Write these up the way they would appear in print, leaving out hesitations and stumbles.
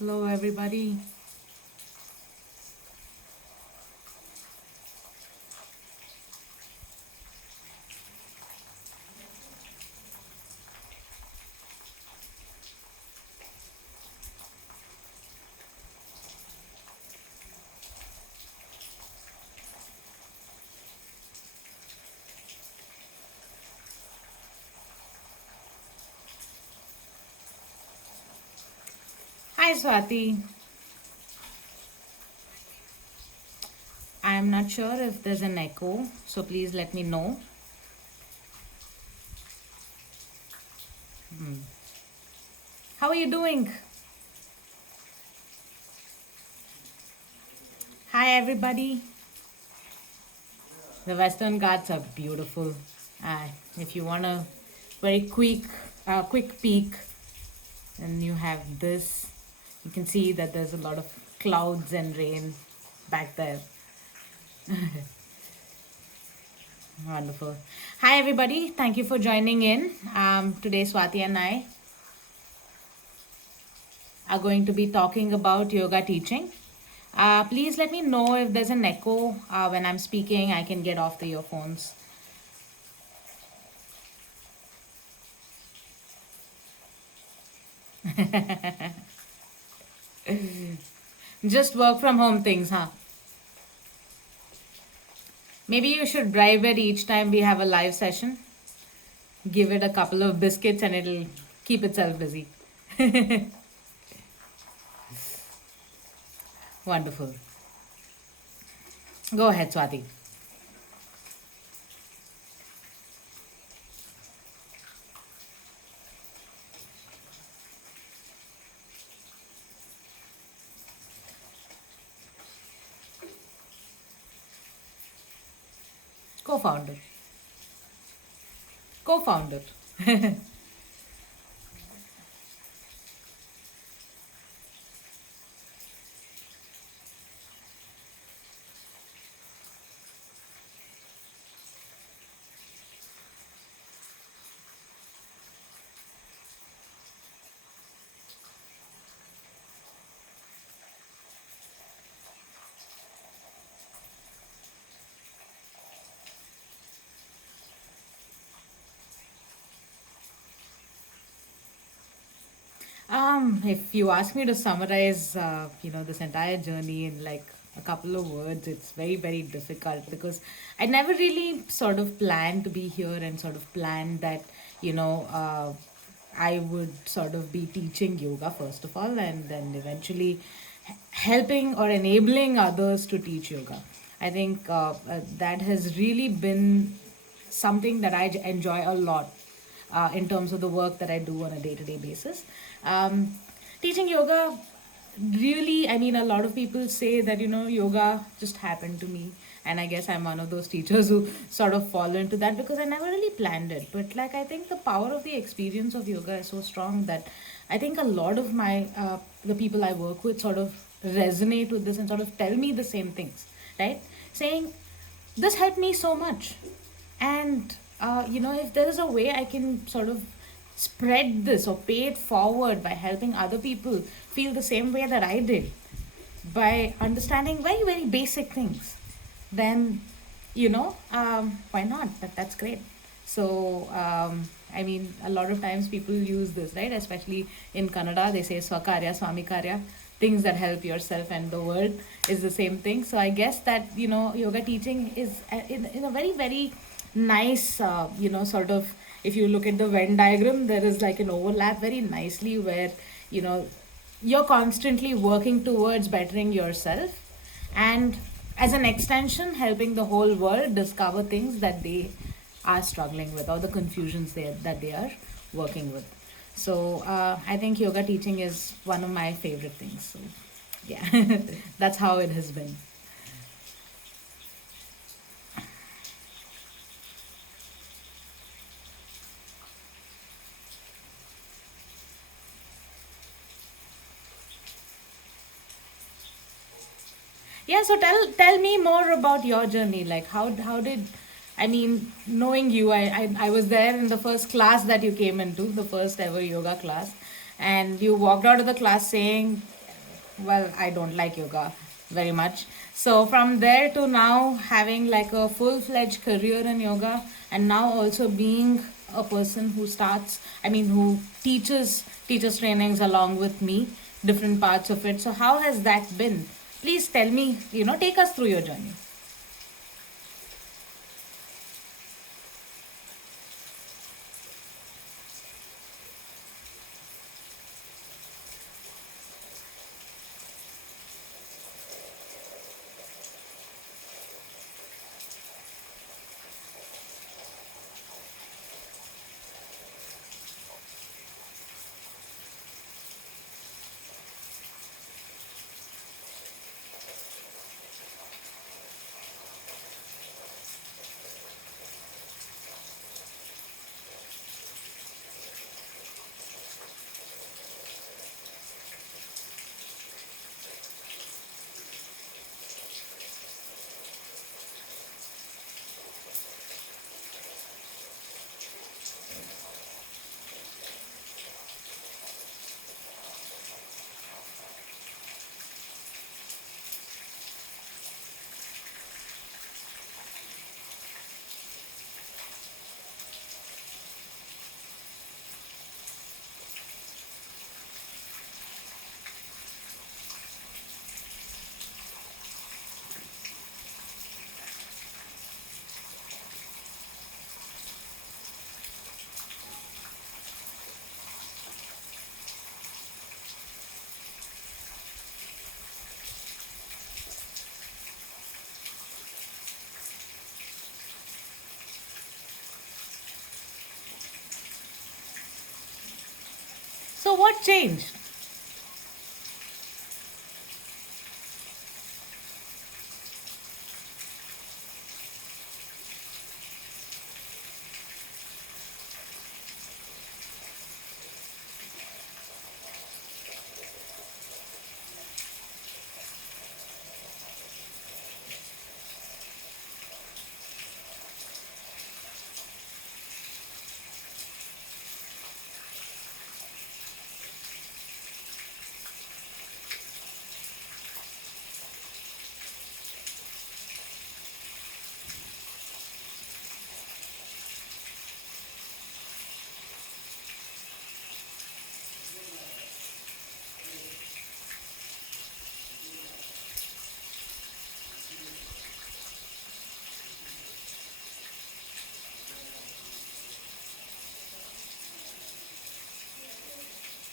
Hello, everybody. Hi, Swathi. I'm not sure if there's an echo, so please let me know. How are you doing? Hi, everybody. The Western Ghats are beautiful. Uh, if you want a very quick peek, and you have this, you can see that there's a lot of clouds and rain back there. Wonderful. Hi, everybody. Thank you for joining in. Today, Swathi and I are going to be talking about yoga teaching. Please let me know if there's an echo when I'm speaking. I can get off the earphones. Just work from home things, huh? Maybe you should bribe it each time we have a live session. Give it a couple of biscuits and it'll keep itself busy. Wonderful. Go ahead, Swati. Co-founder. Co-founder. If you ask me to summarize, this entire journey in like a couple of words, it's very, very difficult because I never really sort of planned to be here and sort of planned that, I would sort of be teaching yoga first of all, and then eventually helping or enabling others to teach yoga. I think that has really been something that I enjoy a lot in terms of the work that I do on a day to day basis. Teaching yoga really, I mean, a lot of people say that, yoga just happened to me. And I guess I'm one of those teachers who sort of fall into that because I never really planned it. But like, I think the power of the experience of yoga is so strong that I think a lot of the people I work with sort of resonate with this and sort of tell me the same things, right? Saying, this helped me so much. And if there is a way I can sort of spread this or pay it forward by helping other people feel the same way that I did, by understanding very, very basic things, then why not? That's great. So I mean, a lot of times people use this, right? Especially in Kannada, they say swakarya, swamikarya, things that help yourself and the world is the same thing. So I guess that yoga teaching is in a very, very nice sort of, if you look at the Venn diagram, there is like an overlap very nicely where you know you're constantly working towards bettering yourself, and as an extension helping the whole world discover things that they are struggling with or the confusions that they are working with. So I think yoga teaching is one of my favorite things. So yeah, that's how it has been. Yeah, so tell me more about your journey. Like how did, I mean, knowing you, I was there in the first class that you came into, the first ever yoga class, and you walked out of the class saying, well, I don't like yoga very much. So from there to now having like a full-fledged career in yoga, and now also being a person who starts, I mean, who teaches trainings along with me, different parts of it. So how has that been? Please tell me, take us through your journey. So what changed?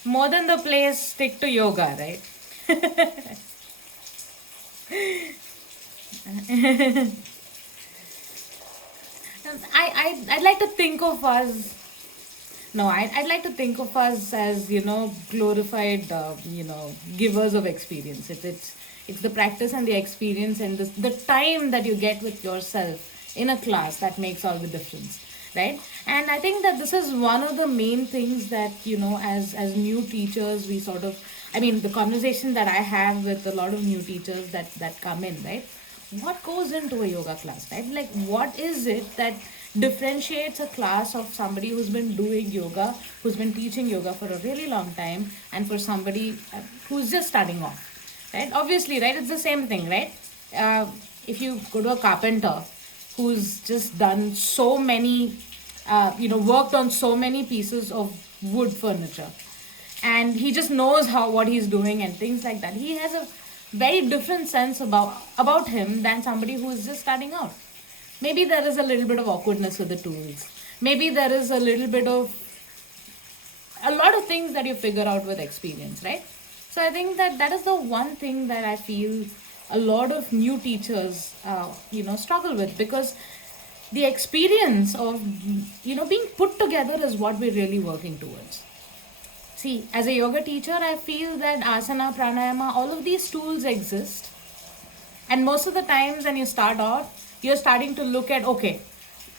More than the place, stick to yoga, right? I'd like to think of us. No, I'd like to think of us as, glorified, givers of experience. It's the practice and the experience and the time that you get with yourself in a class that makes all the difference, right? And I think that this is one of the main things that, as new teachers, we sort of, I mean, the conversation that I have with a lot of new teachers that come in, right? What goes into a yoga class, right? Like, what is it that differentiates a class of somebody who's been doing yoga, who's been teaching yoga for a really long time, and for somebody who's just starting off, right? Obviously, right? It's the same thing, right? If you go to a carpenter who's just done so many, worked on so many pieces of wood furniture, and he just knows how what he's doing and things like that, he has a very different sense about him than somebody who is just starting out. Maybe there is a little bit of awkwardness with the tools, maybe there is a little bit of a lot of things that you figure out with experience, right? So I think that that is the one thing that I feel a lot of new teachers struggle with, because the experience of being put together is what we're really working towards. See, as a yoga teacher, I feel that asana, pranayama, all of these tools exist. And most of the times when you start out, you're starting to look at, okay,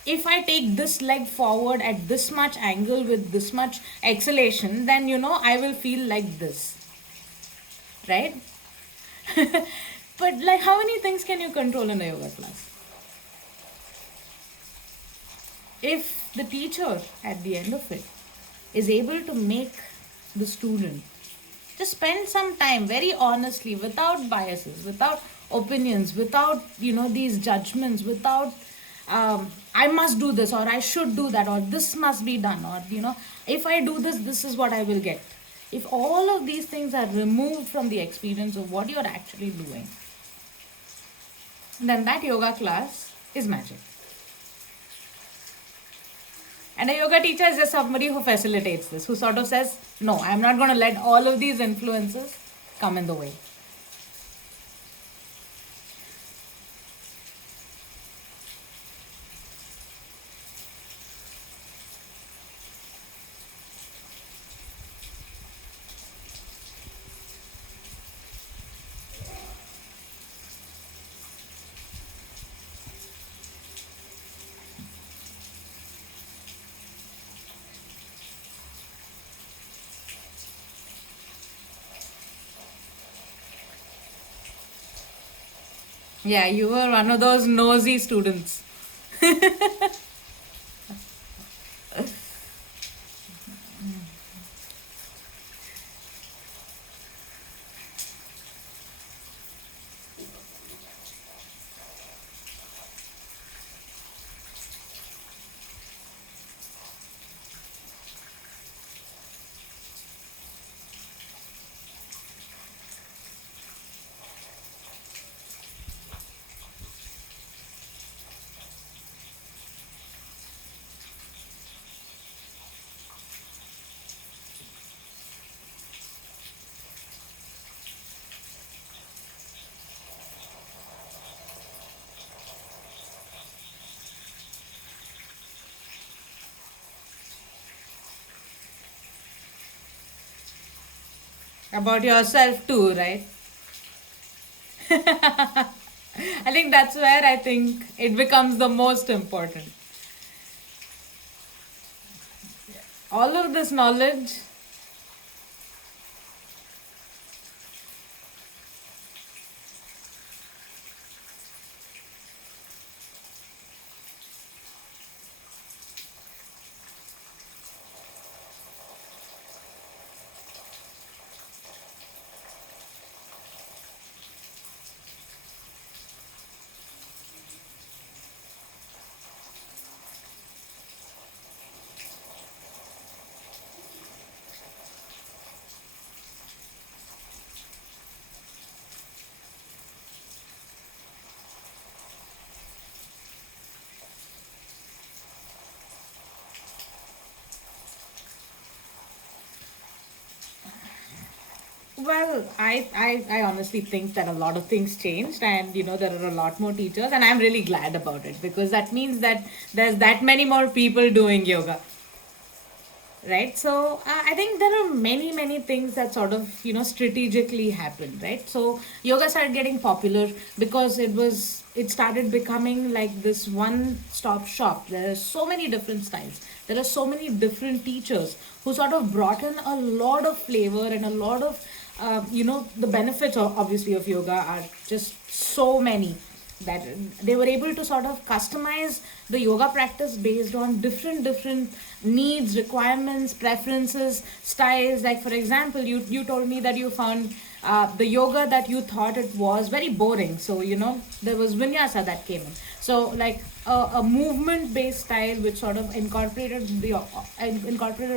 if I take this leg forward at this much angle with this much exhalation, then, I will feel like this. Right? But like, how many things can you control in a yoga class? If the teacher at the end of it is able to make the student Just spend some time very honestly, without biases, without opinions, without these judgments, without I must do this, or I should do that, or this must be done, or if I do this, this is what I will get. If all of these things are removed from the experience of what you're actually doing, then that yoga class is magic. And a yoga teacher is just somebody who facilitates this, who sort of says, no, I'm not going to let all of these influences come in the way. Yeah, you were one of those nosy students. About yourself too, right? I think that's where I think it becomes the most important. All of this knowledge. Well, I honestly think that a lot of things changed, and there are a lot more teachers, and I'm really glad about it, because that means that there's that many more people doing yoga, right? So I think there are many things that sort of strategically happened, right? So yoga started getting popular because it started becoming like this one stop shop. There are so many different styles, there are so many different teachers who sort of brought in a lot of flavor and a lot of the benefits obviously of yoga are just so many, that they were able to sort of customize the yoga practice based on different needs, requirements, preferences, styles. Like for example, you told me that you found the yoga that you thought it was very boring, so there was vinyasa that came in. So like a movement based style which sort of incorporated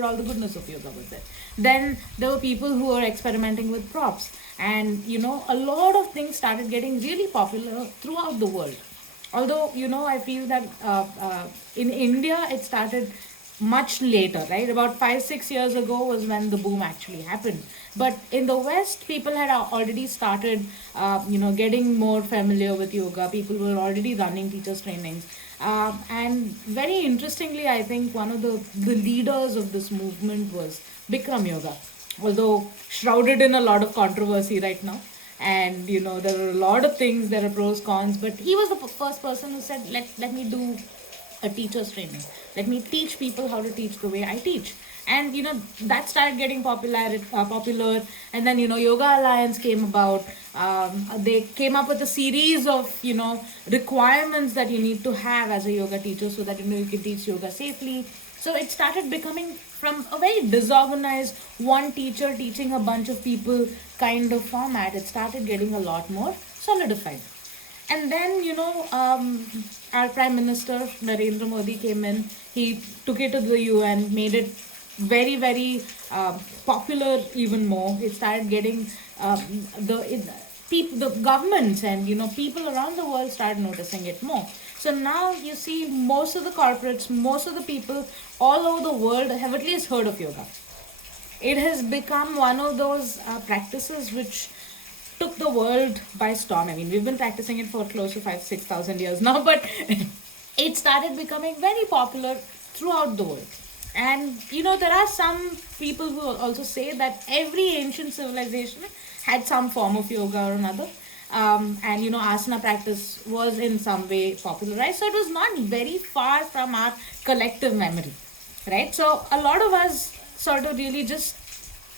all the goodness of yoga with it. Then there were people who were experimenting with props, and a lot of things started getting really popular throughout the world. Although I feel that in India it started much later, right? About 5-6 years ago was when the boom actually happened. But in the West, people had already started, getting more familiar with yoga. People were already running teachers' trainings. And very interestingly, I think one of the leaders of this movement was Bikram Yoga, although shrouded in a lot of controversy right now. And there are a lot of things, there are pros, cons, but he was the first person who said, let me do a teacher's training. Let me teach people how to teach the way I teach. And that started getting popular. And then Yoga Alliance came about. They came up with a series of requirements that you need to have as a yoga teacher, so that you can teach yoga safely. So it started becoming from a very disorganized one teacher teaching a bunch of people kind of format. It started getting a lot more solidified. And then, our Prime Minister Narendra Modi came in. He took it to the UN, made it very, very popular even more. It started getting the governments and people around the world started noticing it more. So now you see most of the corporates, most of the people all over the world have at least heard of yoga. It has become one of those practices which took the world by storm. I mean, we've been practicing it for close to 6,000 years now, but it started becoming very popular throughout the world. And there are some people who also say that every ancient civilization had some form of yoga or another. And asana practice was in some way popularized, so it was not very far from our collective memory, right? So a lot of us sort of really just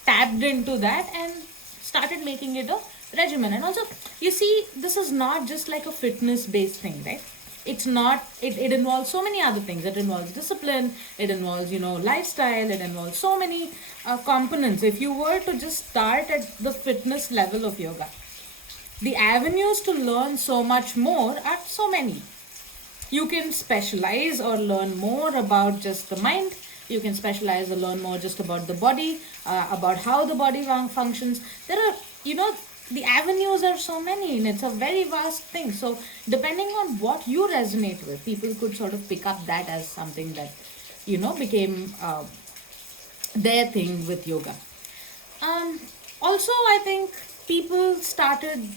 tapped into that and started making it a regimen. And also, you see, this is not just like a fitness based thing, right? It's not, it involves so many other things. It involves discipline, it involves lifestyle, it involves so many components. If you were to just start at the fitness level of yoga, the avenues to learn so much more are so many. You can specialize or learn more about just the mind. You can specialize or learn more just about the body, about how the body functions. There are, the avenues are so many, and it's a very vast thing. So depending on what you resonate with, people could sort of pick up that as something that became their thing with yoga. Also, I think people started,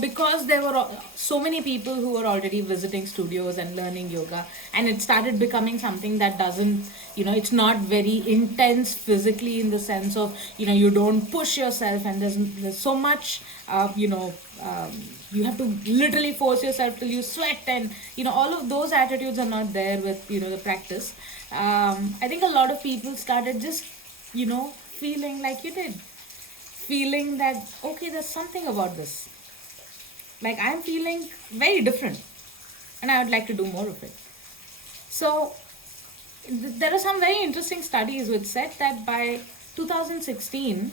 because there were so many people who were already visiting studios and learning yoga, and it started becoming something that doesn't, it's not very intense physically in the sense of, you don't push yourself, and there's so much, you have to literally force yourself till you sweat, and all of those attitudes are not there with the practice. I think a lot of people started just feeling like you did, feeling that okay, there's something about this, like I'm feeling very different and I would like to do more of it. So there are some very interesting studies which said that by 2016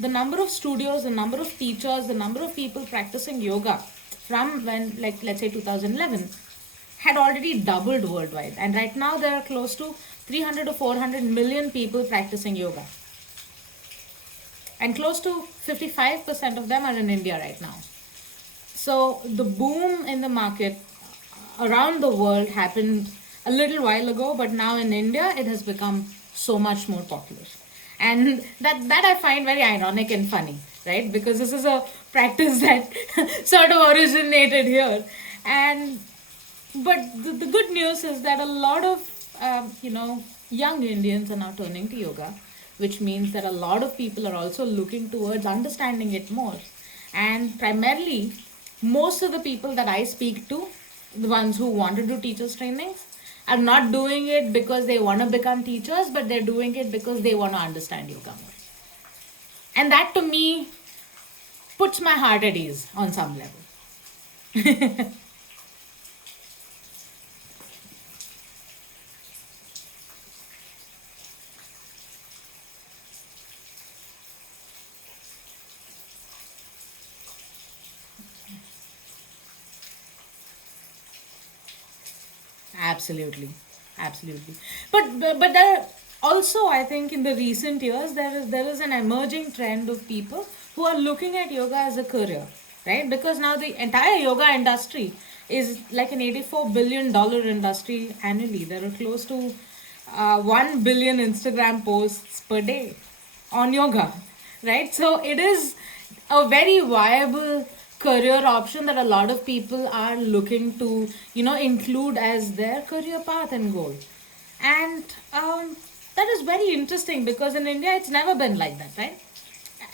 the number of studios, the number of teachers, the number of people practicing yoga from when, like, let's say 2011 had already doubled worldwide, and right now there are close to 300 to 400 million people practicing yoga, and close to 55% of them are in India right now. So the boom in the market around the world happened a little while ago, but now in India it has become so much more popular. And that I find very ironic and funny, right? Because this is a practice that sort of originated here. And but the good news is that a lot of young Indians are now turning to yoga, which means that a lot of people are also looking towards understanding it more. And primarily, most of the people that I speak to, the ones who want to do teachers trainings, are not doing it because they want to become teachers, but they're doing it because they want to understand yoga more. And that to me puts my heart at ease on some level. Absolutely, absolutely. But there also, I think in the recent years there is an emerging trend of people who are looking at yoga as a career, right? Because now the entire yoga industry is like an $84 billion industry annually. There are close to 1 billion Instagram posts per day on yoga, right? So it is a very viable career option that a lot of people are looking to include as their career path and goal. And that is very interesting because in India it's never been like that, right?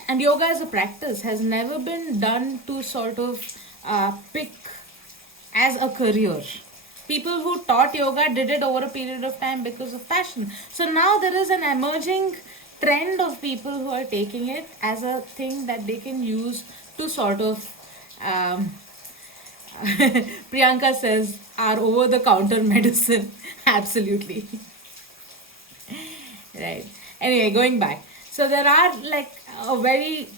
And yoga as a practice has never been done to sort of pick as a career. People who taught yoga did it over a period of time because of passion. So now there is an emerging trend of people who are taking it as a thing that they can use to sort of um, Priyanka says, our over the counter medicine. Absolutely. Right. Anyway, going back. So there are like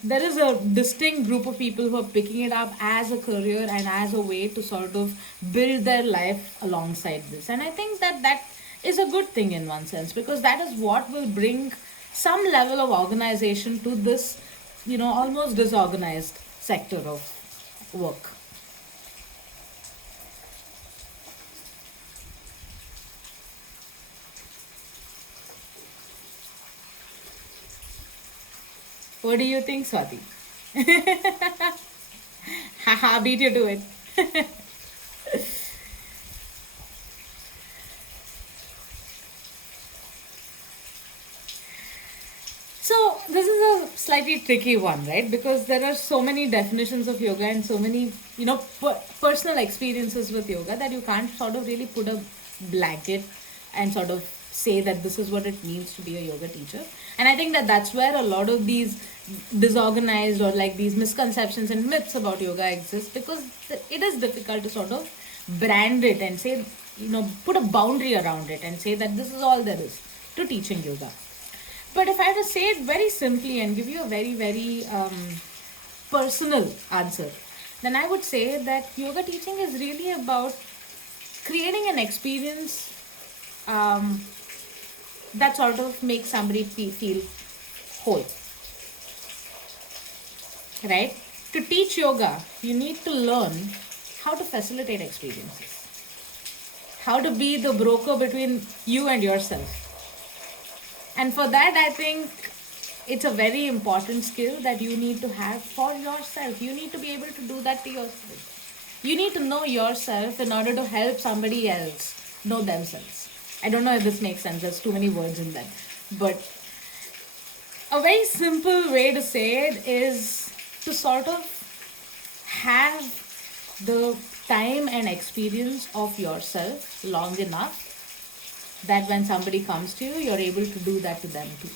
there is a distinct group of people who are picking it up as a career and as a way to sort of build their life alongside this. And I think that that is a good thing in one sense, because that is what will bring some level of organization to this, almost disorganized sector of work. What do you think, Swati? Haha, beat you to it. So this is a slightly tricky one, right? Because there are so many definitions of yoga and so many, personal experiences with yoga that you can't sort of really put a blanket and sort of say that this is what it means to be a yoga teacher. And I think that that's where a lot of these disorganized or like these misconceptions and myths about yoga exist, because it is difficult to sort of brand it and say, put a boundary around it and say that this is all there is to teaching yoga. But if I had to say it very simply and give you a very, very personal answer, then I would say that yoga teaching is really about creating an experience um, that sort of makes somebody feel whole, right? To teach yoga, you need to learn how to facilitate experiences, how to be the broker between you and yourself. And for that, I think it's a very important skill that you need to have for yourself. You need to be able to do that to yourself. You need to know yourself in order to help somebody else know themselves. I don't know if this makes sense, there's too many words in that. But a very simple way to say it is to sort of have the time and experience of yourself long enough that when somebody comes to you, you're able to do that to them too.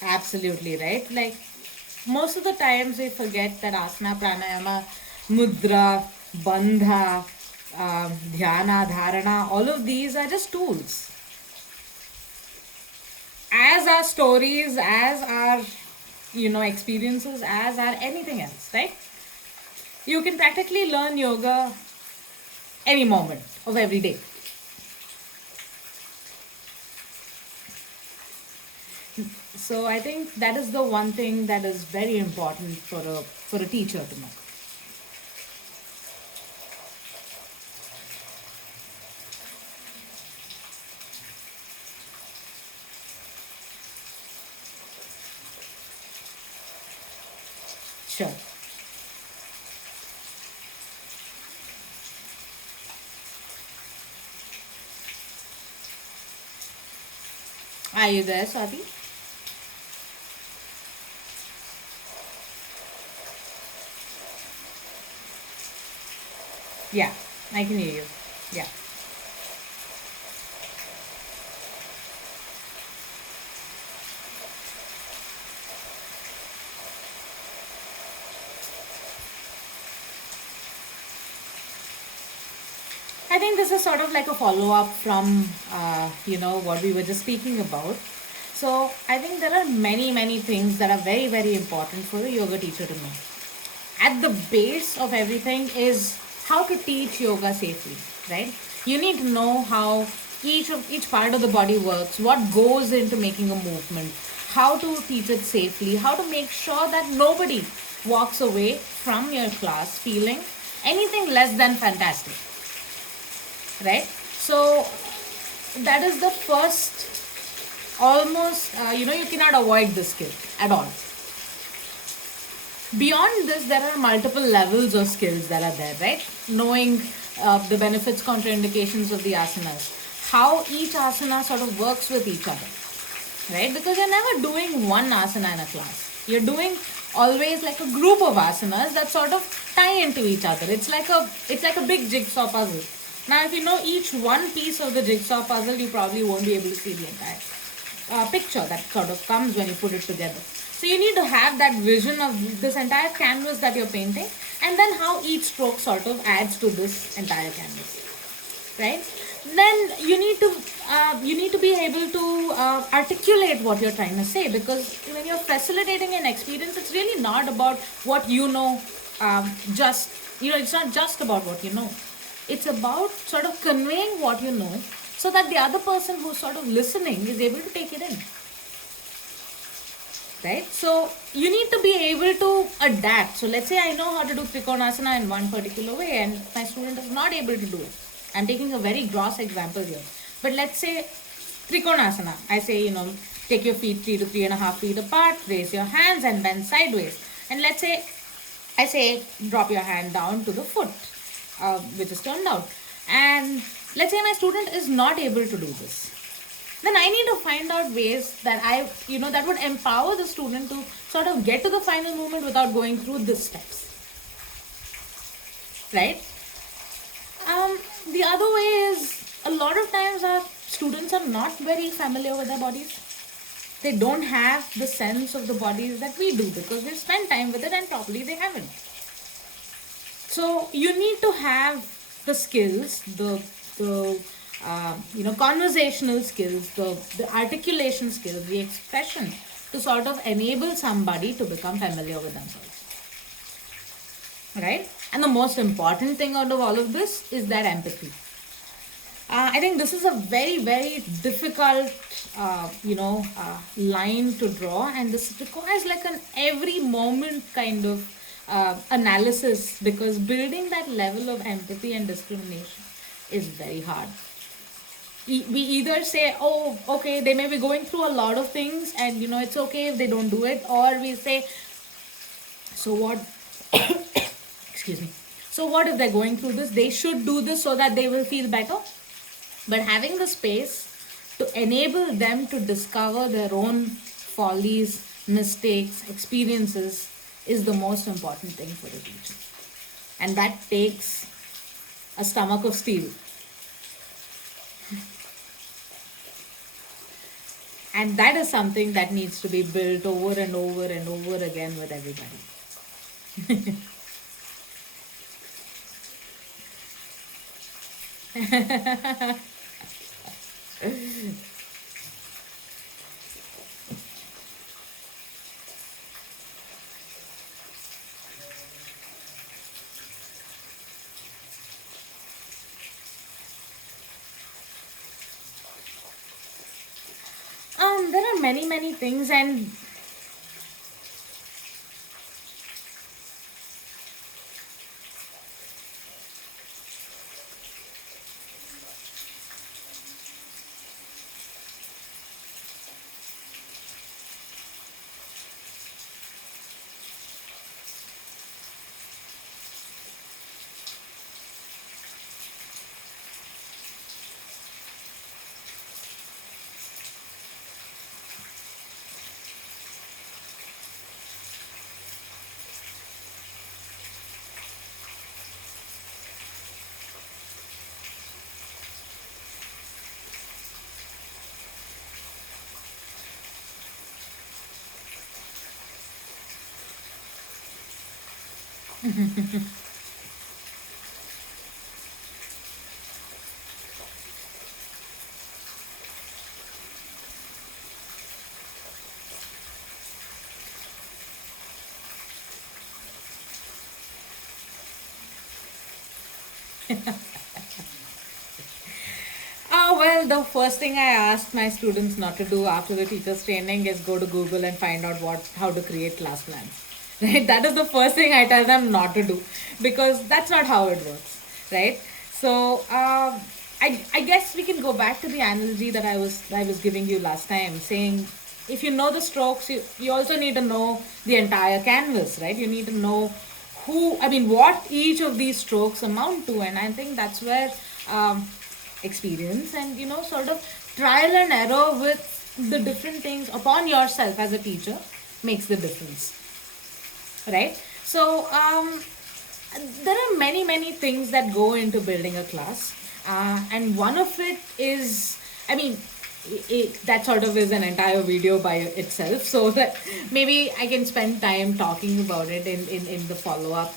Absolutely right. Like most of the times we forget that asana, pranayama, mudra, bandha, dhyana, dharana, all of these are just tools. As our stories, as our experiences, as our anything else, right? You can practically learn yoga any moment of every day. So I think that is the one thing that is very important for a teacher to know. Sure. Are you there, Swati? Yeah, I can hear you. Yeah. I think this is sort of like a follow up from what we were just speaking about. So I think there are many things that are very important for a yoga teacher to know. At the base of everything is how to teach yoga safely, right? You need to know how each part of the body works, what goes into making a movement, how to teach it safely, how to make sure that nobody walks away from your class feeling anything less than fantastic, right? So that is the first, almost you cannot avoid this skill at all. Beyond this, there are multiple levels of skills that are there, right? Knowing the benefits, contraindications of the asanas, how each asana sort of works with each other, right? Because you're never doing one asana in a class. You're doing always like a group of asanas that sort of tie into each other. It's like a big jigsaw puzzle. Now, if you know each one piece of the jigsaw puzzle, you probably won't be able to see the entire picture that sort of comes when you put it together. So you need to have that vision of this entire canvas that you're painting, and then how each stroke sort of adds to this entire canvas, right? Then you need to be able to articulate what you're trying to say, because when you're facilitating an experience, it's really not about what you know. Just it's not just about what you know. It's about sort of conveying what you know, so that the other person who's sort of listening is able to take it in, right? So you need to be able to adapt. So let's say I know how to do trikonasana in one particular way and my student is not able to do it. I'm taking a very gross example here, but let's say trikonasana, I say, take your feet 3 to 3.5 feet apart, raise your hands and bend sideways, and let's say I say drop your hand down to the foot, which is turned out, and let's say my student is not able to do this. Then I need to find out ways that that would empower the student to sort of get to the final movement without going through the steps, right? The other way is, a lot of times our students are not very familiar with their bodies. They don't have the sense of the bodies that we do, because we spend time with it and probably they haven't. So you need to have the skills, the conversational skills, the articulation skills, the expression, to sort of enable somebody to become familiar with themselves, right? And the most important thing out of all of this is that empathy. I think this is a very difficult, line to draw, and this requires like an every moment kind of analysis, because building that level of empathy and discrimination is very hard. We either say, oh, okay, they may be going through a lot of things, and it's okay if they don't do it, or we say, so what? Excuse me. So what if they're going through this? They should do this so that they will feel better. But having the space to enable them to discover their own follies, mistakes, experiences is the most important thing for the teacher. And that takes a stomach of steel. And that is something that needs to be built over and over and over again with everybody. There are many things, and Well, the first thing I ask my students not to do after the teacher's training is go to Google and find out how to create class plans. Right? That is the first thing I tell them not to do, because that's not how it works. Right? So, I guess we can go back to the analogy that I was giving you last time, saying if you know the strokes, you also need to know the entire canvas, right? You need to know what each of these strokes amount to. And I think that's where experience and, sort of trial and error with the different things upon yourself as a teacher makes the difference, right? So, there are many, many things that go into building a class. And one of it is, I mean, that sort of is an entire video by itself. So that maybe I can spend time talking about it in the follow up,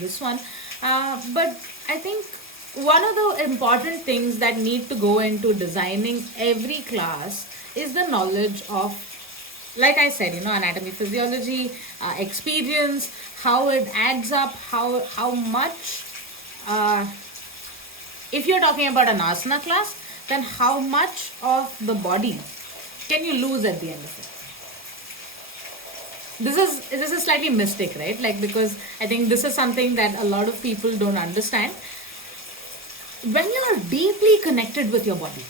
this one. But I think one of the important things that need to go into designing every class is the knowledge of, like I said, anatomy, physiology, experience, how it adds up, how much. If you're talking about an asana class, then how much of the body can you lose at the end of it? This is slightly mistake, right? Like, because I think this is something that a lot of people don't understand. When you're deeply connected with your body,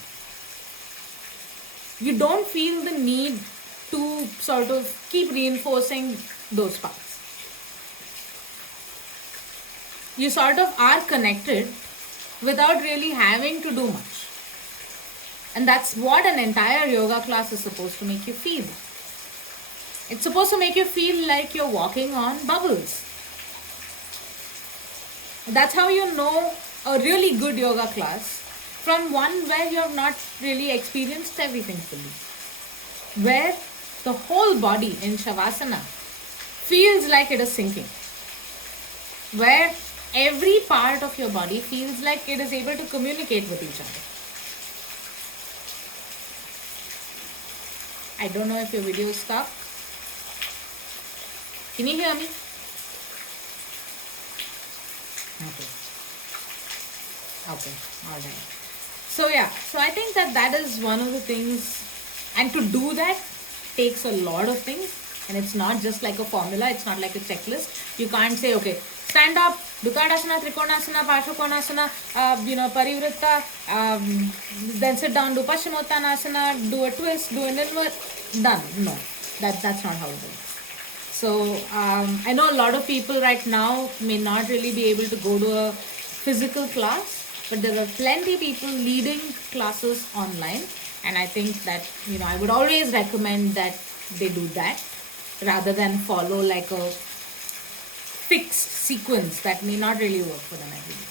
you don't feel the need to sort of keep reinforcing those parts. You sort of are connected without really having to do much. And that's what an entire yoga class is supposed to make you feel. It's supposed to make you feel like you're walking on bubbles. That's how you know a really good yoga class from one where you have not really experienced everything fully. Where the whole body in Shavasana feels like it is sinking. Where every part of your body feels like it is able to communicate with each other. I don't know if your video is stuck. Can you hear me? Okay, alright. So I think that is one of the things, and to do that takes a lot of things, and it's not just like a formula, it's not like a checklist. You can't say, okay, stand up, do Tadasana, Trikonasana, Parsvakonasana, Parivritta, then sit down, do Paschimottanasana, do a twist, do an invert, done. No, that's not how it works. So I know a lot of people right now may not really be able to go to a physical class, but there are plenty of people leading classes online, and I think that I would always recommend that they do that rather than follow like a fixed sequence that may not really work for them every day.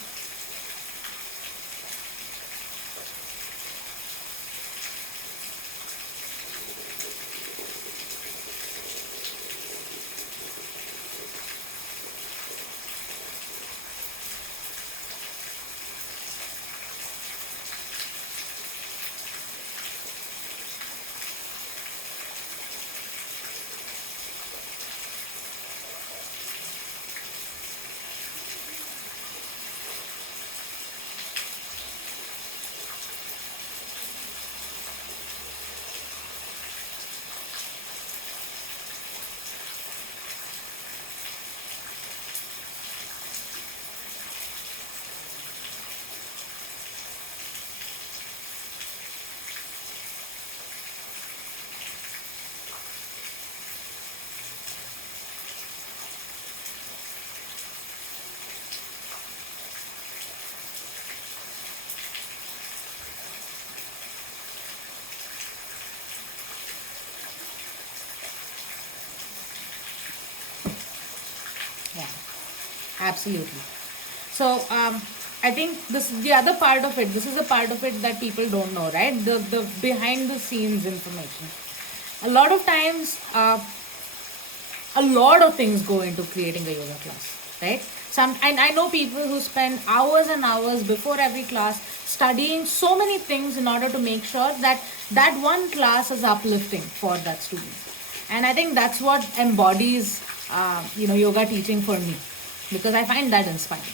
Yeah, absolutely. So I think this is the other part of it. This is a part of it that people don't know, right? The behind the scenes information. A lot of times, a lot of things go into creating a yoga class, right? And I know people who spend hours and hours before every class studying so many things in order to make sure that that one class is uplifting for that student. And I think that's what embodies, yoga teaching for me, because I find that inspiring.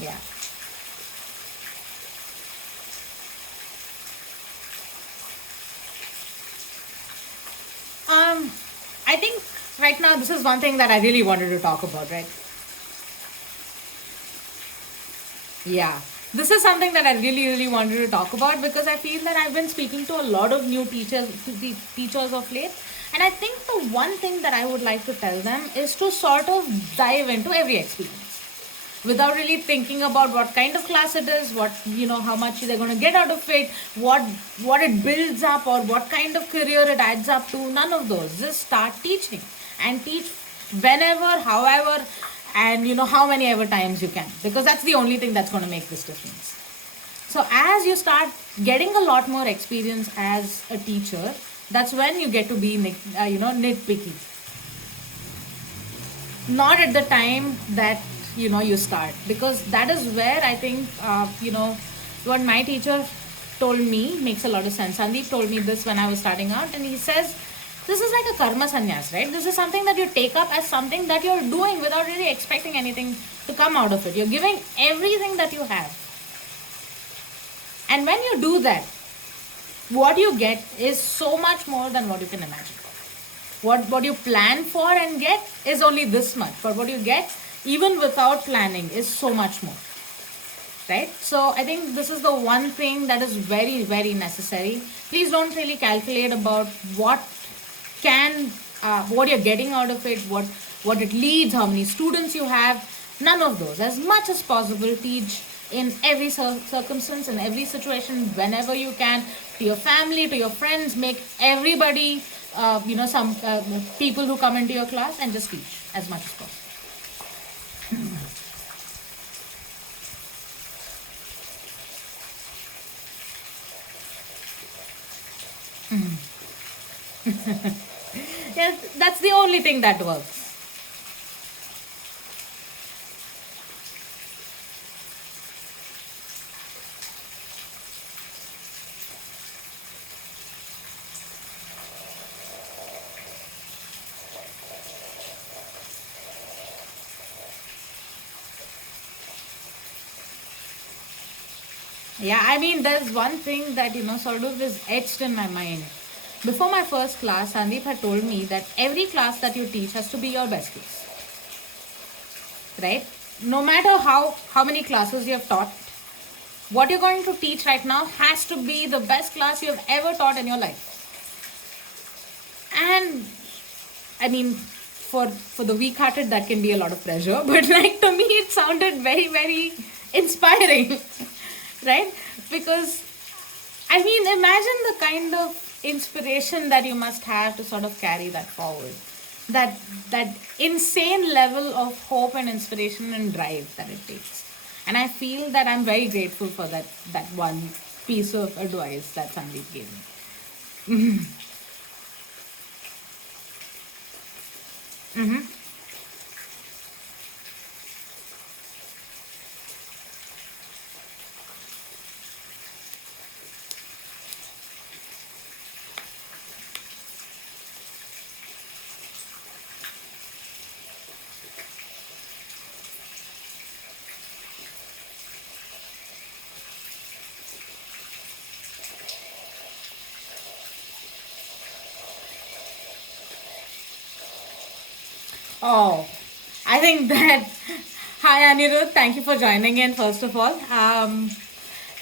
Yeah. Um, I think right now this is one thing that I really wanted to talk about, right? Yeah. This is something that I really, really wanted to talk about because I feel that I've been speaking to a lot of new teachers, teachers of late, and I think the one thing that I would like to tell them is to sort of dive into every experience without really thinking about what kind of class it is, what how much they're going to get out of it, what it builds up, or what kind of career it adds up to. None of those. Just start teaching and teach whenever, however, and how many ever times you can, because that's the only thing that's going to make this difference. So as you start getting a lot more experience as a teacher, that's when you get to be nitpicky, not at the time that you start, because that is where I think what my teacher told me makes a lot of sense. Sandeep told me this when I was starting out, and he says this is like a karma sannyas, right? This is something that you take up as something that you're doing without really expecting anything to come out of it. You're giving everything that you have, and when you do that, what you get is so much more than what you can imagine. What you plan for and get is only this much, but what you get even without planning is so much more, right? So I think this is the one thing that is very, very necessary. Please don't really calculate about what you're getting out of it, what it leads, how many students you have. None of those. As much as possible, teach in every circumstance, in every situation, whenever you can, to your family, to your friends. Make everybody some people who come into your class, and just teach as much as possible. Yes, that's the only thing that works. Yeah, I mean, there's one thing that, sort of is etched in my mind. Before my first class, Sandeep had told me that every class that you teach has to be your best class, right? No matter how many classes you have taught, what you're going to teach right now has to be the best class you have ever taught in your life. And I mean, for the weak-hearted, that can be a lot of pressure. But like, to me, it sounded very, very inspiring, right? Because I mean, imagine the kind of inspiration that you must have to sort of carry that forward. That insane level of hope and inspiration and drive that it takes. And I feel that I'm very grateful for that one piece of advice that Sandeep gave me. Oh, I think that. Hi, Anirudh. Thank you for joining in, first of all.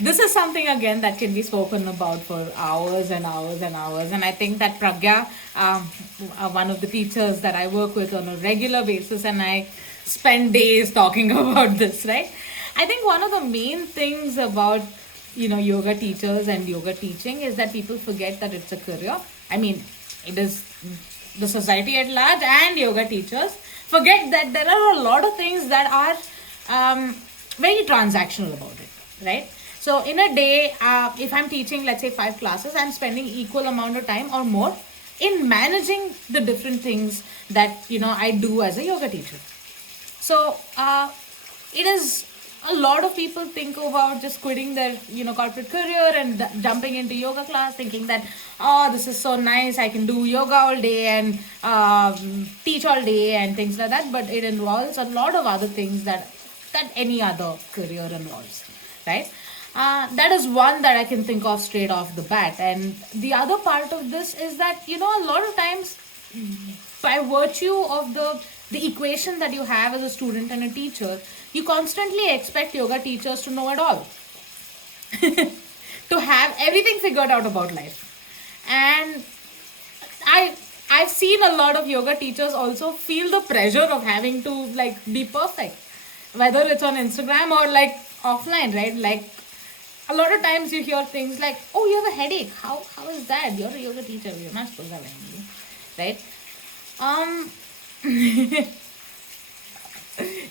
This is something again that can be spoken about for hours and hours and hours. And I think that Pragya, one of the teachers that I work with on a regular basis, and I spend days talking about this, right? I think one of the main things about yoga teachers and yoga teaching is that people forget that it's a career. I mean, it is the society at large, and yoga teachers forget that there are a lot of things that are very transactional about it, right? So in a day, if I'm teaching, let's say 5 classes, I'm spending equal amount of time or more in managing the different things that I do as a yoga teacher. So it is a lot of people think about just quitting their corporate career and jumping into yoga class, thinking that, oh, this is so nice, I can do yoga all day and teach all day and things like that. But it involves a lot of other things that any other career involves, right? That is one that I can think of straight off the bat. And the other part of this is that, a lot of times, by virtue of the equation that you have as a student and a teacher, you constantly expect yoga teachers to know it all, to have everything figured out about life. And I've seen a lot of yoga teachers also feel the pressure of having to like be perfect, whether it's on Instagram or like offline, right? Like a lot of times you hear things like, oh, you have a headache, how is that, you're a yoga teacher, you're not supposed to have a headache, right?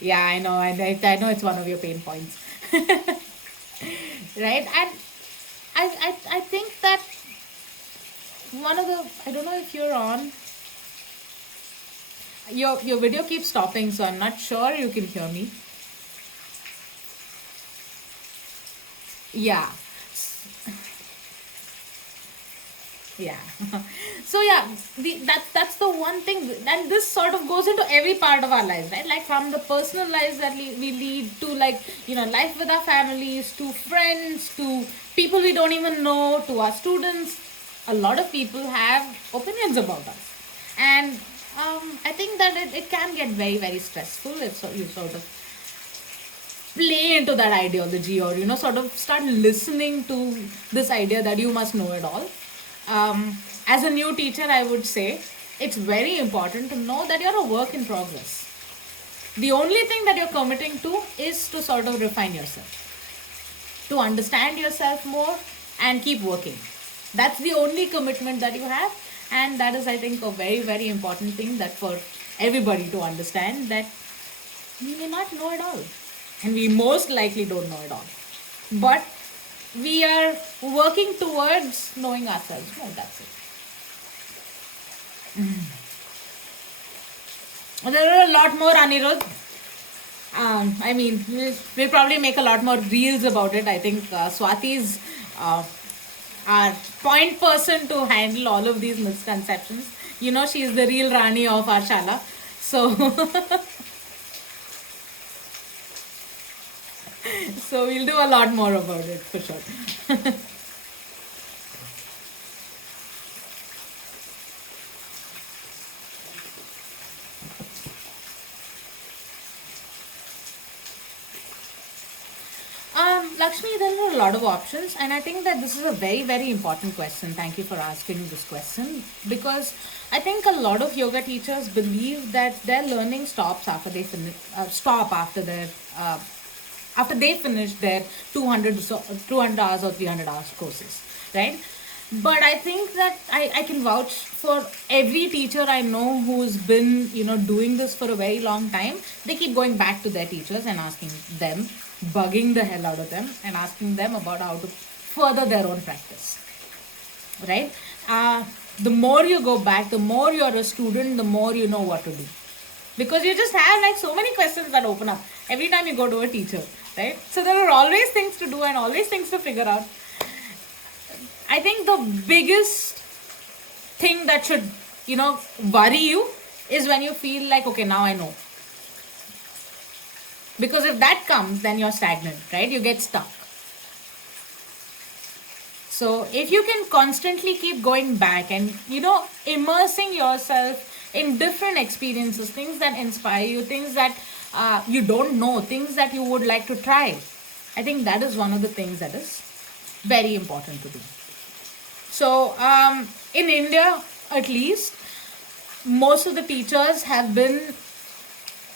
Yeah, I know, I know it's one of your pain points. Right? And I think that one of the, I don't know if you're on, your video keeps stopping, so I'm not sure you can hear me. Yeah. Yeah. So yeah, that's the one thing, and this sort of goes into every part of our lives, right? Like from the personal lives that we lead to, like life with our families, to friends, to people we don't even know, to our students. A lot of people have opinions about us, and I think that it can get very, very stressful if you sort of play into that ideology, or sort of start listening to this idea that you must know it all. As a new teacher, I would say it's very important to know that you're a work in progress. The only thing that you're committing to is to sort of refine yourself, to understand yourself more and keep working. That's the only commitment that you have, and that is, I think, a very, very important thing, that for everybody to understand that we may not know it all, and we most likely don't know it all, but we are working towards knowing ourselves more. That's it. There are a lot more, Anirudh. I mean, we'll probably make a lot more reels about it. I think Swathi's our point person to handle all of these misconceptions. She's the real Rani of our shala. So, so we'll do a lot more about it for sure. Lakshmi, there are a lot of options, and I think that this is a very, very important question. Thank you for asking this question, because I think a lot of yoga teachers believe that their learning stops after they after they finish their 200 hours or 300 hours courses, right? But I think that I can vouch for every teacher I know who's been doing this for a very long time. They keep going back to their teachers and asking them, bugging the hell out of them and asking them about how to further their own practice, right? The more you go back, the more you're a student, the more you know what to do, because you just have like so many questions that open up every time you go to a teacher, right? So there are always things to do and always things to figure out. I think the biggest thing that should worry you is when you feel like, okay, now I know. Because if that comes, then you're stagnant, right? You get stuck. So if you can constantly keep going back and immersing yourself in different experiences, things that inspire you, things that you don't know, things that you would like to try, I think that is one of the things that is very important to do. So in India, at least, most of the teachers have been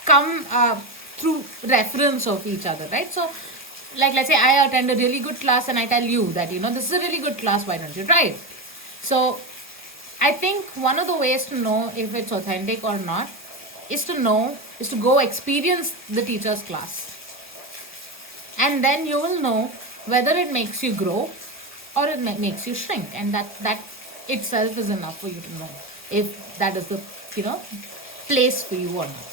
come through reference of each other, right? So like, let's say I attend a really good class and I tell you that this is a really good class, why don't you try it? So I think one of the ways to know if it's authentic or not is to go experience the teacher's class, and then you will know whether it makes you grow or it makes you shrink, and that itself is enough for you to know if that is the place for you or not.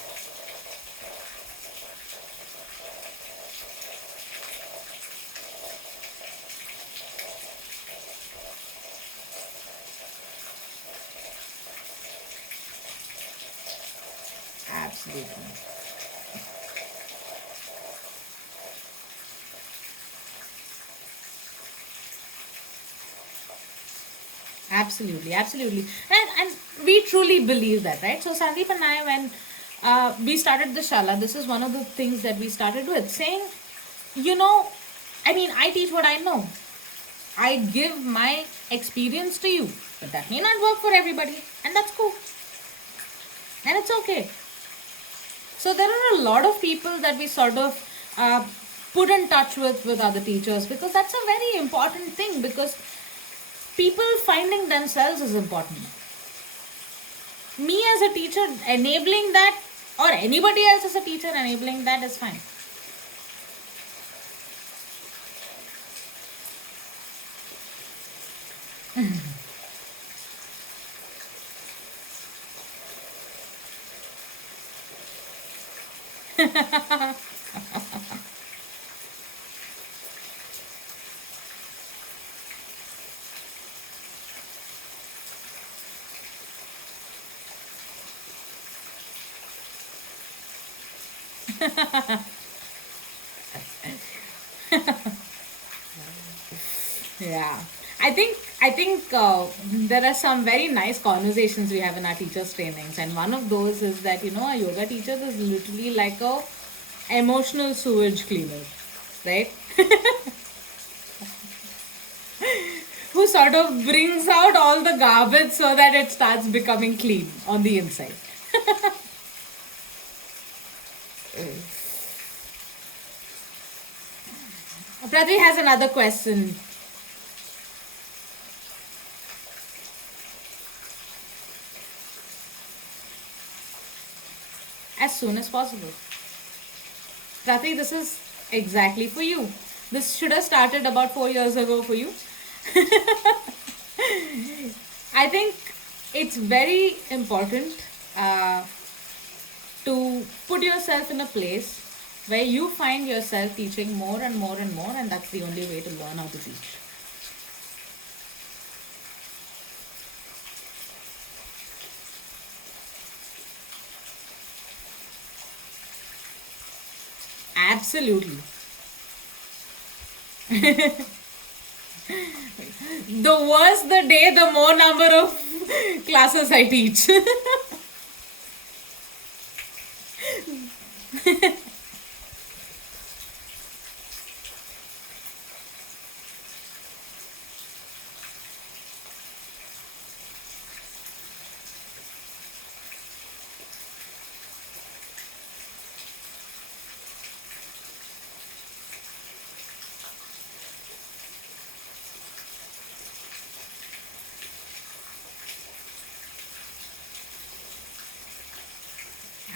Absolutely. Absolutely, absolutely. And we truly believe that, right? So Sandeep and I, when we started the Shala, this is one of the things that we started with, saying, you know, I mean, I teach what I know. I give my experience to you, but that may not work for everybody, and that's cool. And it's okay. So there are a lot of people that we sort of uh, put in touch with other teachers, because that's a very important thing, because people finding themselves is important. Me as a teacher enabling that, or anybody else as a teacher enabling that, is fine. Yeah, I think there are some very nice conversations we have in our teachers trainings, and one of those is that, a yoga teacher is literally like a emotional sewage cleaner, right? Who sort of brings out all the garbage so that it starts becoming clean on the inside. Prithvi has another question. As soon as possible. Prithvi, this is exactly for you. This should have started about 4 years ago for you. I think it's very important uh, to put yourself in a place where you find yourself teaching more and more and more, and that's the only way to learn how to teach. Absolutely. The worse the day, the more number of classes I teach.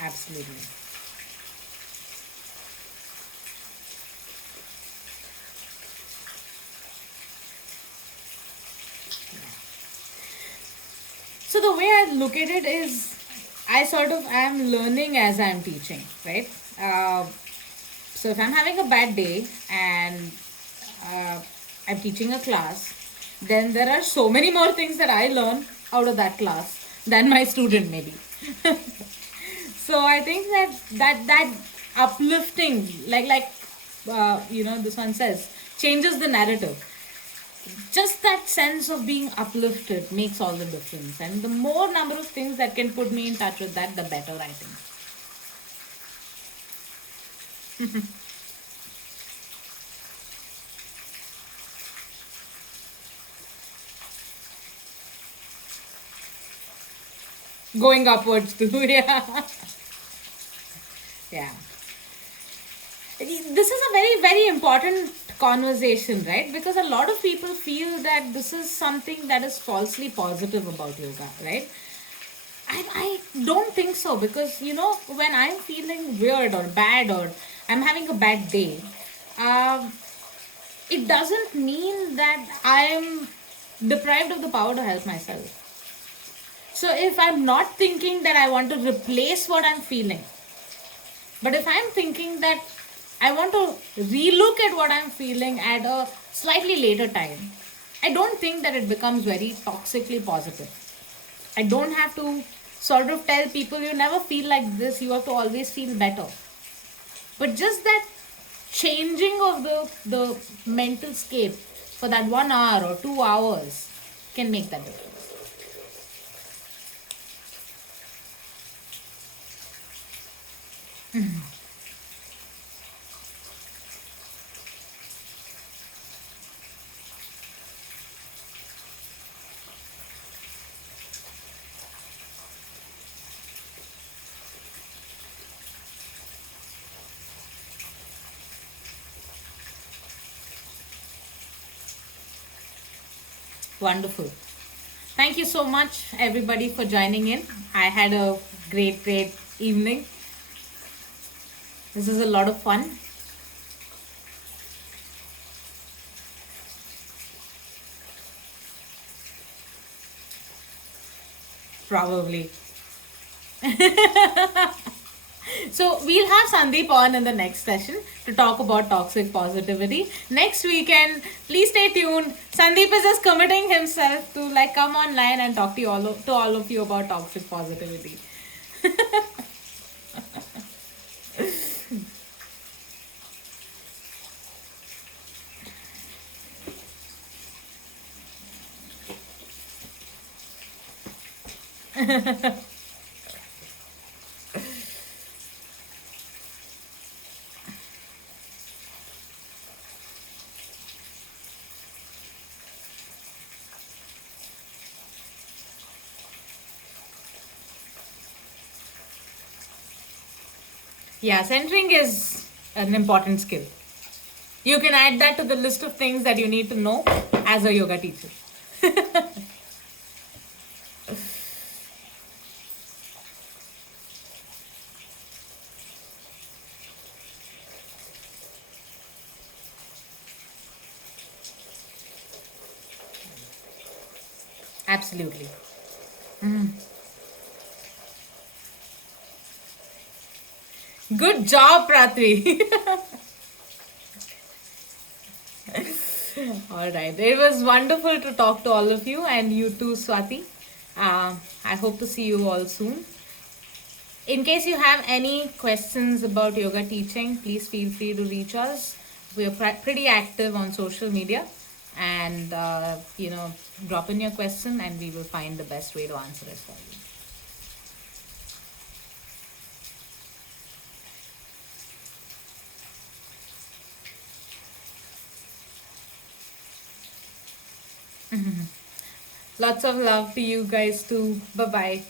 Absolutely. So the way I look at it is, I sort of am learning as I'm teaching, right? So if I'm having a bad day and uh, I'm teaching a class, then there are so many more things that I learn out of that class than my student maybe. So I think that uplifting, this one says, changes the narrative. Just that sense of being uplifted makes all the difference, and the more number of things that can put me in touch with that, the better, I think. Going upwards too. Yeah. Yeah. This is a very, very important conversation, right? Because a lot of people feel that this is something that is falsely positive about yoga, right? I don't think so, because when I'm feeling weird or bad, or I'm having a bad day, um, it doesn't mean that I'm deprived of the power to help myself. So if I'm not thinking that I want to replace what I'm feeling, but if I'm thinking that I want to relook at what I'm feeling at a slightly later time, I don't think that it becomes very toxically positive. I don't have to sort of tell people you never feel like this, you have to always feel better. But just that changing of the mental scape for that 1 hour or 2 hours can make that difference. Wonderful. Thank you so much, everybody, for joining in. I had a great evening. This is a lot of fun. Probably. So we'll have Sandeep on in the next session to talk about toxic positivity. Next weekend, please stay tuned. Sandeep is just committing himself to like come online and talk to all of you about toxic positivity. Yeah, centering is an important skill. You can add that to the list of things that you need to know as a yoga teacher. Absolutely. Good job, Pratvi. All right. It was wonderful to talk to all of you and you too, Swathi. I hope to see you all soon. In case you have any questions about yoga teaching, please feel free to reach us. We are pretty active on social media, and drop in your question, and we will find the best way to answer it for you. Lots of love to you guys too. Bye bye.